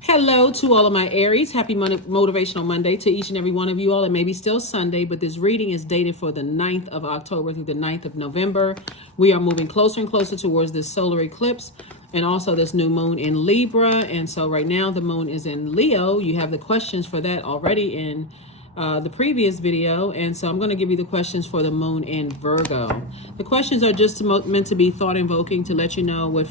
Hello to all of my Aries. Happy Motivational Monday to each and every one of you all. It may be still Sunday, but this reading is dated for the 9th of October through the 9th of November. We are moving closer and closer towards this solar eclipse and also this new moon in Libra. And so right now the moon is in Leo. You have the questions for that already in the previous video, and so I'm going to give you the questions for the moon in Virgo. The questions are just meant to be thought invoking to let you know what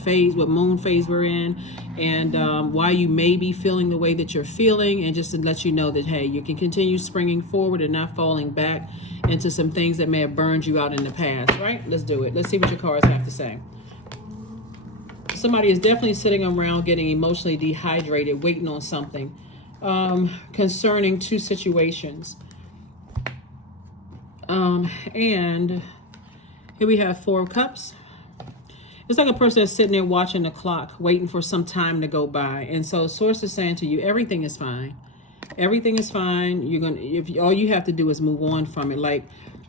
moon phase we're in, and why you may be feeling the way that you're feeling, and just to let you know that, hey, you can continue springing forward and not falling back into some things that may have burned you out in the past. Right? Let's do it. Let's see what your cards have to say. Somebody is definitely sitting around getting emotionally dehydrated, waiting on something concerning two situations. And here we have 4 of Cups. It's like a person that's sitting there watching the clock, waiting for some time to go by. And so Source is saying to you, everything is fine. Everything is fine. All you have to do is move on from it. Like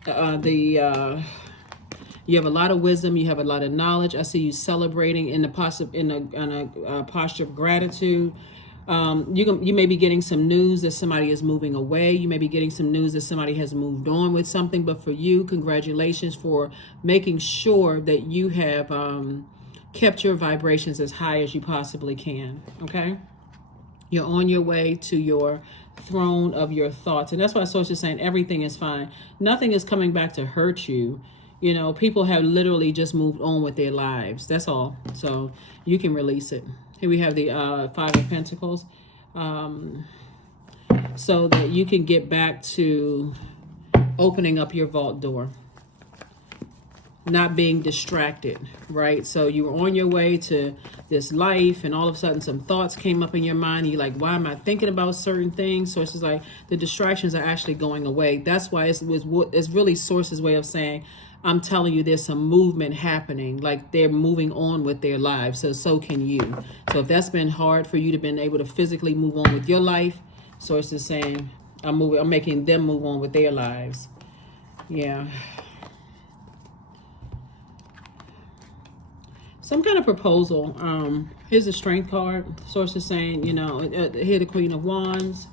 you have a lot of wisdom. You have a lot of knowledge. I see you celebrating in a posture of gratitude. You may be getting some news that somebody is moving away. You may be getting some news that somebody has moved on with something. But for you, congratulations for making sure that you have kept your vibrations as high as you possibly can. Okay? You're on your way to your throne of your thoughts. And that's why Source is saying everything is fine. Nothing is coming back to hurt you. You know, people have literally just moved on with their lives. That's all. So you can release it. Here we have the 5 of Pentacles. So that you can get back to opening up your vault door. Not being distracted, right? So you were on your way to this life, and all of a sudden some thoughts came up in your mind. You're like, why am I thinking about certain things? So it's just like the distractions are actually going away. That's why it's really Source's way of saying, I'm telling you, there's some movement happening, like they're moving on with their lives. So can you. So if that's been hard for you to been able to physically move on with your life, Source is saying, I'm making them move on with their lives. Yeah. Some kind of proposal. Here's the Strength card. Source is saying, you know, here the Queen of Wands.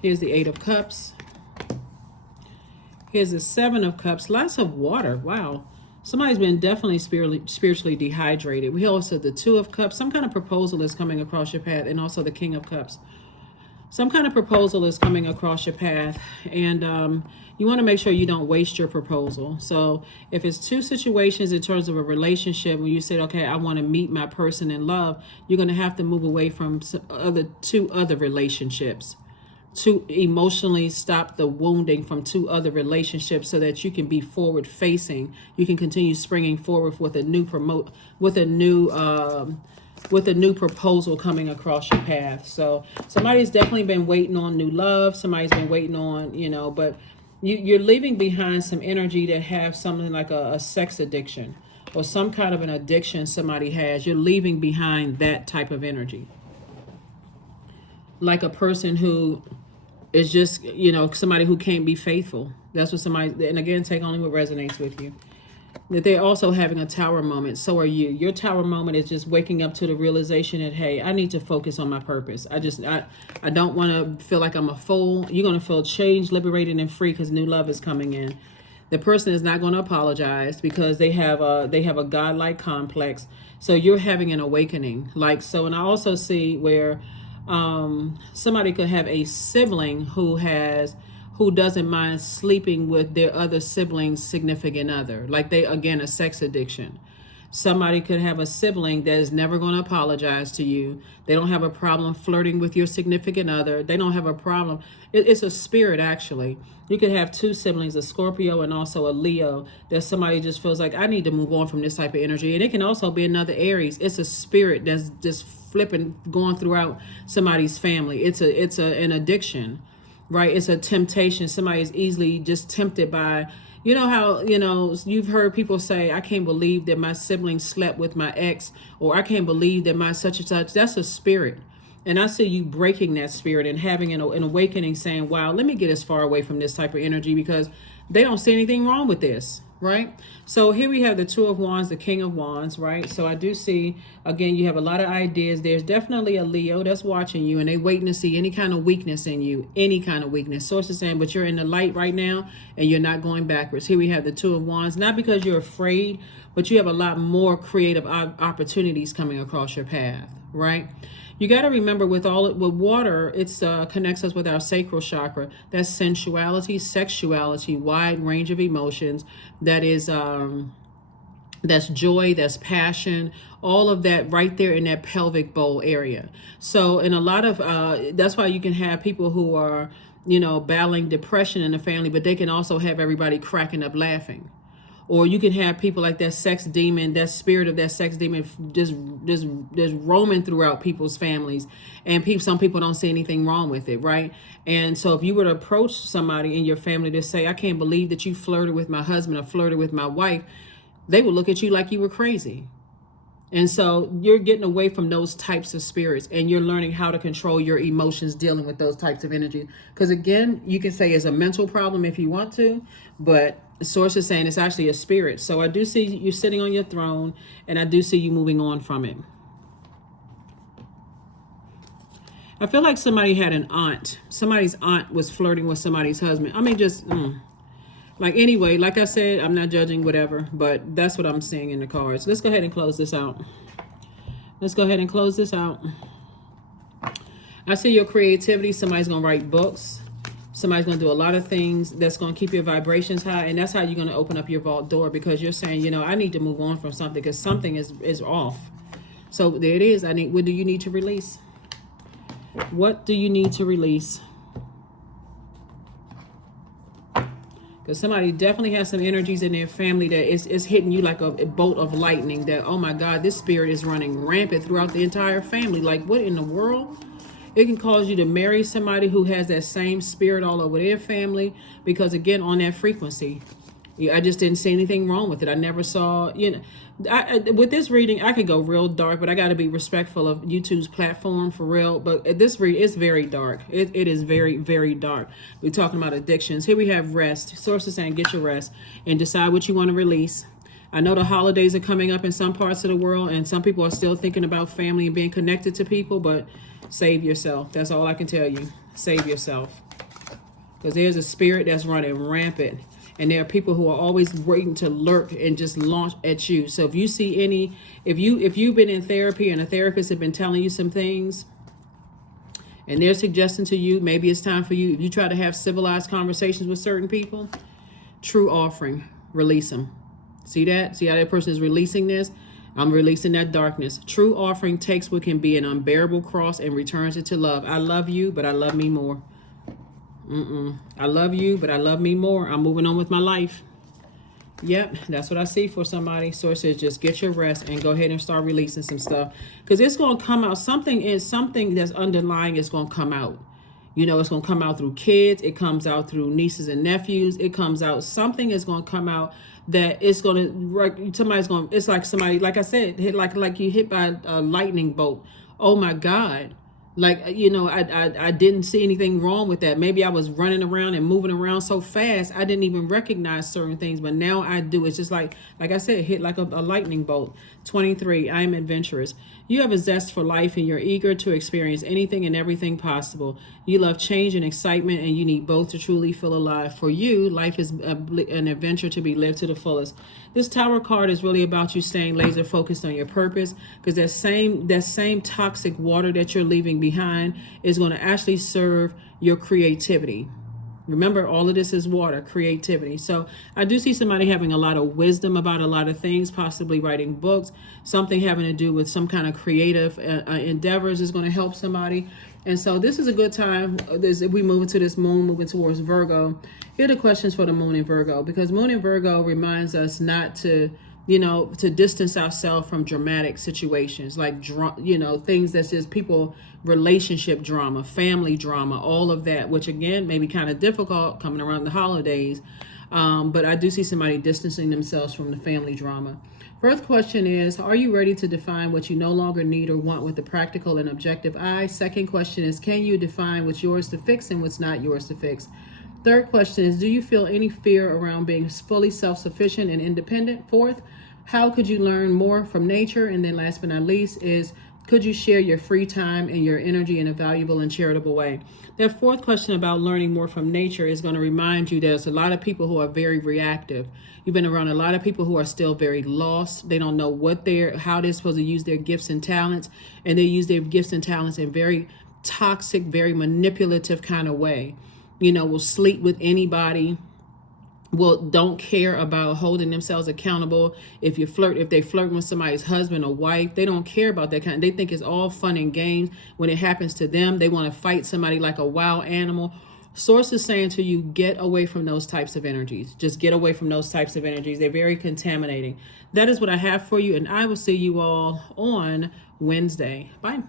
Here's the 8 of Cups. Here's the 7 of Cups. Lots of water. Wow. Somebody's been definitely spiritually dehydrated. We also the 2 of Cups. Some kind of proposal is coming across your path. And also the King of Cups. Some kind of proposal is coming across your path. And you want to make sure you don't waste your proposal. So if it's 2 situations in terms of a relationship, when you say, okay, I want to meet my person in love, you're going to have to move away from 2 other relationships. To emotionally stop the wounding from 2 other relationships so that you can be forward facing. You can continue springing forward with a new proposal coming across your path. So somebody's definitely been waiting on new love. Somebody's been waiting on, you know, but you're leaving behind some energy that have something like a sex addiction or some kind of an addiction somebody has. You're leaving behind that type of energy. Like a person who is just, you know, somebody who can't be faithful. That's what somebody, and again, take only what resonates with you. That they're also having a tower moment. So are you. Your tower moment is just waking up to the realization that, hey, I need to focus on my purpose. I don't want to feel like I'm a fool. You're going to feel changed, liberated, and free because new love is coming in. The person is not going to apologize because they have a godlike complex. So you're having an awakening. Like, so, and I also see where somebody could have a sibling who doesn't mind sleeping with their other sibling's significant other. Like a sex addiction. Somebody could have a sibling that is never going to apologize to you. They don't have a problem flirting with your significant other. They don't have a problem. It's a spirit, actually. You could have 2 siblings, a Scorpio and also a Leo, that somebody just feels like, I need to move on from this type of energy. And it can also be another Aries. It's a spirit that's just flipping, going throughout somebody's family. It's an addiction, right? It's a temptation. Somebody is easily just tempted by, you know how, you know, you've heard people say, I can't believe that my sibling slept with my ex, or I can't believe that my such and such. That's a spirit. And I see you breaking that spirit and having an awakening saying, wow, let me get as far away from this type of energy because they don't see anything wrong with this. right? So here we have the Two of Wands, the King of Wands, right? So I do see, again, you have a lot of ideas. There's definitely a Leo that's watching you, and they waiting to see any kind of weakness in you, any kind of weakness. Source is saying, but you're in the light right now, and you're not going backwards. Here we have the Two of Wands, not because you're afraid, but you have a lot more creative opportunities coming across your path, right? You got to remember with water, it's connects us with our sacral chakra. That's sensuality, sexuality, wide range of emotions. That is that's joy, that's passion, all of that right there in that pelvic bowl area. So in a lot of that's why you can have people who are, battling depression in the family, but they can also have everybody cracking up laughing. Or you can have people like that sex demon, that spirit of that sex demon just roaming throughout people's families. And some people don't see anything wrong with it, right? And so if you were to approach somebody in your family to say, I can't believe that you flirted with my husband or flirted with my wife, they would look at you like you were crazy. And so you're getting away from those types of spirits, and you're learning how to control your emotions dealing with those types of energy. Because again, you can say it's a mental problem if you want to, but the source is saying it's actually a spirit. So I do see you sitting on your throne, and I do see you moving on from it. I feel like somebody had an aunt. Somebody's aunt was flirting with somebody's husband. I mean, just... Like, anyway, like I said, I'm not judging, whatever, but that's what I'm seeing in the cards. Let's go ahead and close this out. Let's go ahead and close this out. I see your creativity. Somebody's going to write books. Somebody's going to do a lot of things that's going to keep your vibrations high. And that's how you're going to open up your vault door, because you're saying, I need to move on from something because something is off. So there it is. What do you need to release? What do you need to release? Because somebody definitely has some energies in their family that is hitting you like a bolt of lightning, that, oh my God, this spirit is running rampant throughout the entire family. Like, what in the world? It can cause you to marry somebody who has that same spirit all over their family, because again, on that frequency. I just didn't see anything wrong with it. I never saw, with this reading, I could go real dark, but I got to be respectful of YouTube's platform for real. But this reading is very dark. It is very, very dark. We're talking about addictions. Here we have rest. Sources saying get your rest and decide what you want to release. I know the holidays are coming up in some parts of the world, and some people are still thinking about family and being connected to people, but save yourself. That's all I can tell you. Save yourself. Because there's a spirit that's running rampant. And there are people who are always waiting to lurk and just launch at you. So if you see if you've been in therapy and a therapist has been telling you some things, and they're suggesting to you, maybe it's time for you, if you try to have civilized conversations with certain people, true offering, release them. See that? See how that person is releasing this? I'm releasing that darkness. True offering takes what can be an unbearable cross and returns it to love. I love you, but I love me more. I love you, but I love me more. I'm moving on with my life. Yep, that's what I see for somebody. Source says just get your rest and go ahead and start releasing some stuff. Because it's going to come out. Something that's underlying is going to come out. It's going to come out through kids. It comes out through nieces and nephews. It comes out. Something is going to come out that it's going to, it's like somebody, like I said, hit like you hit by a lightning bolt. Oh my God. Like, I didn't see anything wrong with that. Maybe I was running around and moving around so fast, I didn't even recognize certain things. But now I do. It's just like I said, hit like a lightning bolt. 23, I am adventurous. You have a zest for life, and you're eager to experience anything and everything possible. You love change and excitement, and you need both to truly feel alive. For you, life is an adventure to be lived to the fullest. This Tower card is really about you staying laser focused on your purpose, because that same toxic water that you're leaving behind is going to actually serve your creativity. Remember, all of this is water, creativity. So I do see somebody having a lot of wisdom about a lot of things, possibly writing books, something having to do with some kind of creative endeavors is going to help somebody. And so this is a good time. We move into this moon, moving towards Virgo. Here are the questions for the moon in Virgo, because moon in Virgo reminds us not to, to distance ourselves from dramatic situations, like, things that's just people, relationship drama, family drama, all of that, which again, may be kind of difficult coming around the holidays. But I do see somebody distancing themselves from the family drama. First question is, are you ready to define what you no longer need or want with a practical and objective eye? Second question is, can you define what's yours to fix and what's not yours to fix? Third question is, do you feel any fear around being fully self-sufficient and independent? Fourth, how could you learn more from nature? And then last but not least is, could you share your free time and your energy in a valuable and charitable way? That fourth question about learning more from nature is going to remind you there's a lot of people who are very reactive. You've been around a lot of people who are still very lost. They don't know how they're supposed to use their gifts and talents, and they use their gifts and talents in very toxic, very manipulative kind of way. Will sleep with anybody, don't care about holding themselves accountable. If they flirt with somebody's husband or wife, they don't care about that kind. They think it's all fun and games. When it happens to them, they want to fight somebody like a wild animal. Source is saying to you, get away from those types of energies. Just get away from those types of energies. They're very contaminating. That is what I have for you, and I will see you all on Wednesday. Bye.